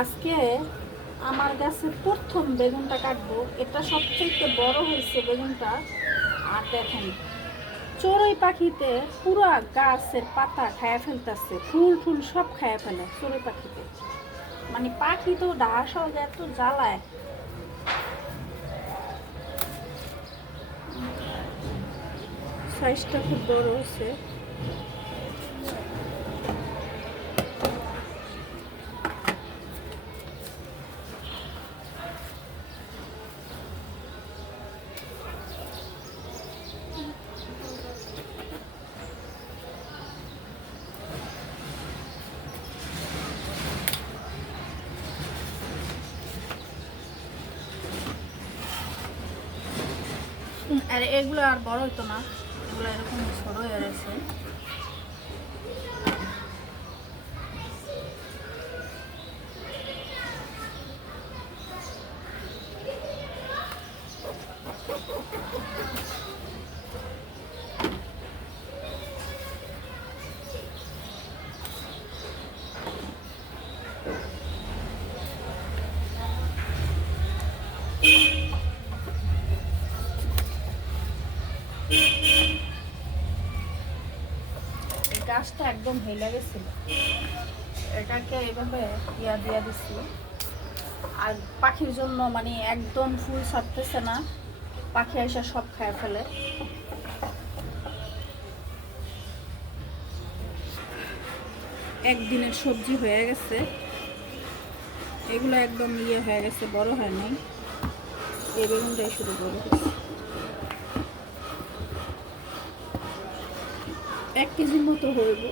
আজকে আমার গাছে প্রথম বেগুনটা কাটবো। এটা সবচেয়ে বড় হয়েছে বেগুনটা। আর দেখেন চড়ুই পাখিতে পুরা গাছের পাতা খায়া ফেলতেছে, ফুল ফুল সব খায়া ফেলে চড়ুই পাখিতে। মানে পাখি তো ডাসা এত জ্বালায়। সাইজটা খুব বড় হয়েছে। আর এগুলো আর বড় হইতো না, এগুলো এরকম ছোট হয়ে গেছে। গাছটা একদম হেলে গেছিল, এটাকে এভাবে ইয়া দিয়া দিচ্ছি। আর পাখির জন্য মানে একদম ফুল ছাড়তেছে না, পাখি এসে সব খায় ফেলে। একদিনের সবজি হয়ে গেছে, এগুলো একদম ইয়ে হয়ে গেছে, বড় হয় নাই। এই বেগুনটাই শুধু বড় হয়েছে। 1 কেজির মতো হইব।